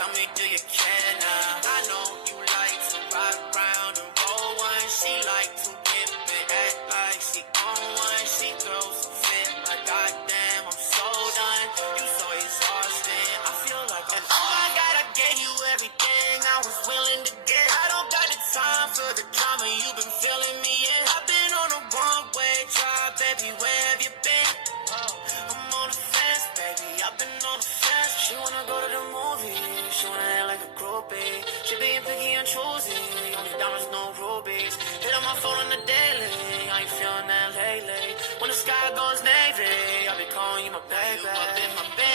Tell me, do you care now? I know you like to ride around and roll one. She like to dip it, act like she on one. She throws some fit like goddamn, I'm so done. You so exhausting. I feel like I'm. Oh my God, I gave you everything I was willing to give. I don't got the time for the drama. You've been feeling me in. I've been on a one-way drive, baby. Where have you been? I'm on the fence, baby. I've been on the fence. She wanna go to the movies. She wanna act like a groupie. She being picky and choosy. Only diamonds, no rubies. Hit on my phone on the daily. I ain't feeling that lately. When the sky goes navy, I be calling you my baby. You up in my bed.